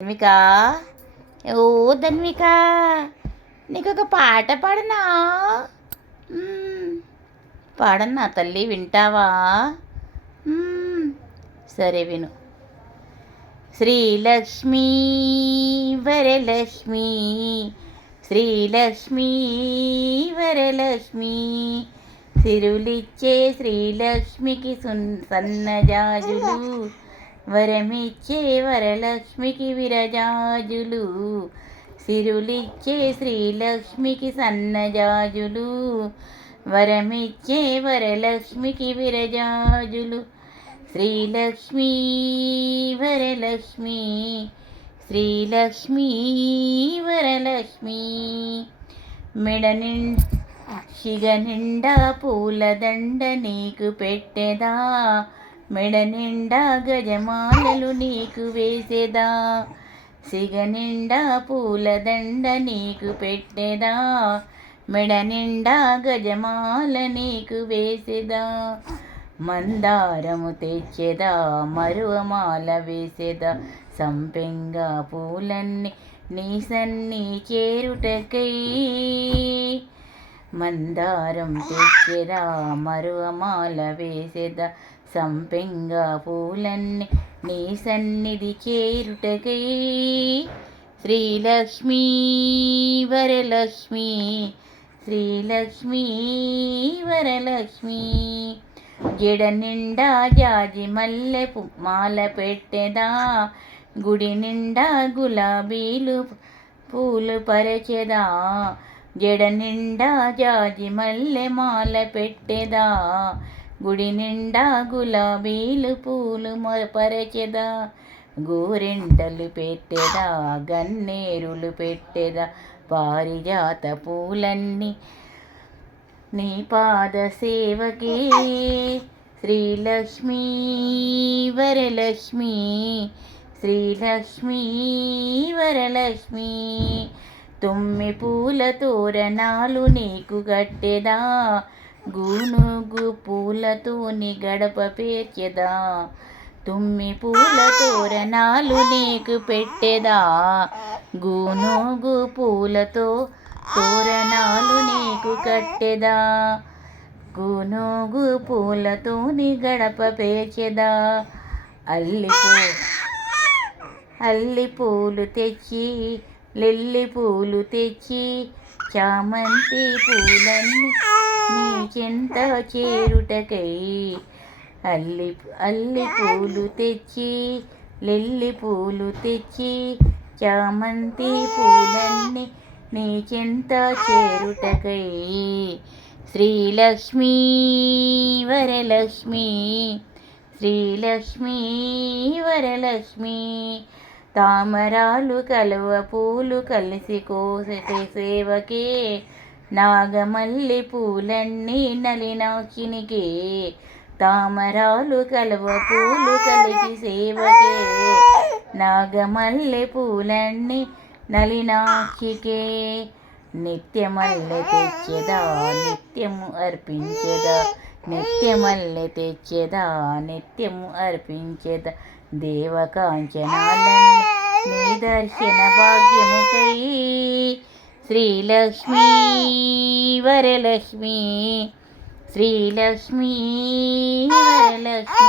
ధన్విక? ఓ ధన్విక నీకు ఒక పాట పాడనా? పాడనా పాడన్నా తల్లి వింటావా? సరే విను. శ్రీలక్ష్మీ వరలక్ష్మి శ్రీలక్ష్మీ వరలక్ష్మి సిరులిచ్చే శ్రీలక్ష్మికి సున్ సన్నజాజులు. వరమిచ్చే వరలక్ష్మికి విరజాజులు. సిరులిచ్చే శ్రీలక్ష్మికి సన్నజాజులు. వరమిచ్చే వరలక్ష్మికి విరజాజులు. శ్రీలక్ష్మీ వరలక్ష్మి. శ్రీలక్ష్మీ వరలక్ష్మి. మెడ నిండా శిగ నిండా పూలదండ నీకు పెట్టెదా? మెడ నిండా గజమాలలు నీకు వేసేదా? సిగ నిండా పూలదండ నీకు పెట్టెదా? మెడ నిండా గజమాల నీకు వేసేదా? మందారము తెచ్చేదా? మరువమాల వేసేదా? సంపెంగ పూలన్నీ నీ సన్ని చేరుటకై. మందారం తెచ్చేదా? మరువమాల వేసేదా? సంపెంగ పూలన్నీ నీ సన్నిధి చేరుటకై. శ్రీలక్ష్మీ వరలక్ష్మి శ్రీలక్ష్మీ వరలక్ష్మి. జడ నిండా జాజి మల్లె మాల పెట్టెదా. గుడి నిండా గులాబీలు పూలు పరచెదా. జడ నిండా జాజి మల్లె మాల పెట్టెదా. గుడి నిండా గులాబీలు పూలు మొ- పరచెదా. గోరెంటలు పెట్టెదా గన్నేరులు పెట్టెదా. పారిజాత పూలన్నీ నీ పాద సేవకే. శ్రీలక్ష్మీ వరలక్ష్మి శ్రీలక్ష్మీ వరలక్ష్మి. తుమ్మి పూల తోరణాలు నీకు కట్టెదా. గూనుగు పూలతోని గడప పేర్చెదా. తుమ్మి పూల తోరణాలు నీకు పెట్టెదా. గూనుగు పూలతో తోరణాలు నీకు కట్టెదా. గునుగు పూలతోని గడప పేర్చెదా. అల్లిపూ అల్లి పూలు తెచ్చి లిల్లి పూలు తెచ్చి చామంతి పూలన్నీ నీకెంత చేరుటకై అల్లి అల్లి పూలు తెచ్చి లిల్లి పూలు తెచ్చి చామంతి పూలన్నీ నీకెంత చేరుటకై? శ్రీలక్ష్మీ వరలక్ష్మి శ్రీలక్ష్మీ వరలక్ష్మి తామరాలు కలువ పూలు కలిసి కోసే సేవకే నాగమల్లి పూలన్నీ నలినాక్షినికే తామరాలు కలవ పూలు కలిసి సేవకే. నాగమల్లె పూలన్నీ నలినాక్షికే నిత్యమల్లె తెచ్చెదా నిత్యము అర్పించెదా నిత్యమల్లె తెచ్చెదా నిత్యము అర్పించెదా. దేవకాంచనాలన్నీ నీ దర్శన భాగ్యముకై. శ్రీలక్ష్మీ వరలక్ష్మి శ్రీలక్ష్మీ వరలక్ష్మి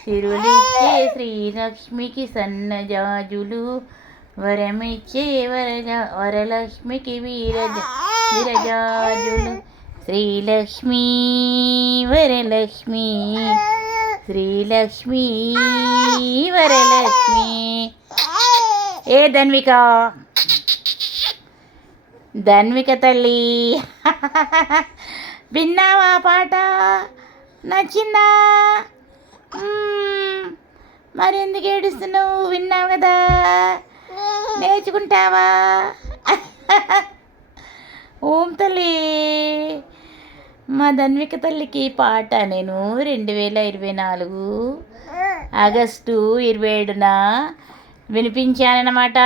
తిరులిచ్చే శ్రీలక్ష్మికి సన్నజాజులు వరమిచ్చే వరజ వరలక్ష్మికి వీరజ విరజాజులు శ్రీలక్ష్మీ వరలక్ష్మి శ్రీలక్ష్మీ వరలక్ష్మి ఏ ధన్విక ధన్విక తల్లి. విన్నావా పాట? నచ్చిందా? మరి ఎందుకు ఏడుస్తున్నావు? విన్నావు కదా. నేర్చుకుంటావా? ఓం తల్లి. మా ధన్విక తల్లికి పాట నేను రెండు వేల ఇరవై నాలుగు ఆగస్టు ఇరవై ఏడున వినిపించానన్నమాట.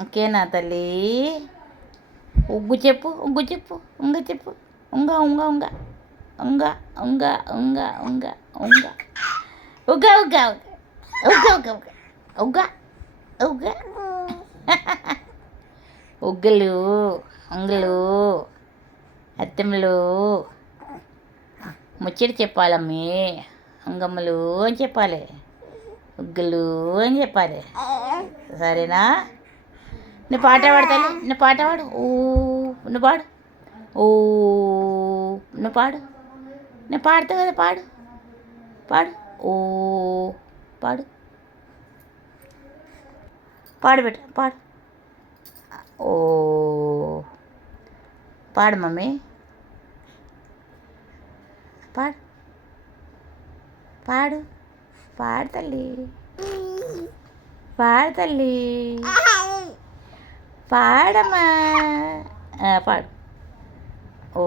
ఓకేనా తల్లి? ఉగ్గు చెప్పు ఉగ్గు చెప్పు ఉంగ చెప్పు ఉంగ ఉంగ ఉంగ ఉంగ ఉంగ ఉంగ ఉంగ ఉంగ ఉగ ఉగ ఉగ ఉగ ఉగ ఉగ ఉగ ఉగ్గలు ఉంగలు అత్తెమ్మలు. ముచ్చట చెప్పాలమ్మి. అంగమ్మలు అని చెప్పాలి. ఉగ్గలు అని చెప్పాలి. సరేనా? నువ్వు పాట పాడతాను నువ్వు పాట పాడు. ఓ నువ్వు పాడు. ఓ నువ్వు పాడు. నేను పాడతావు కదా పాడు. పాడు. ఓ పాడు. పాడు బిడ్డ పాడు. ఓ పాడు మమ్మీ. పాడు. పాడు. పాడు తల్లి. పాడు తల్లి. పాడమ్మా ఆ, పాడు ఓ ఓ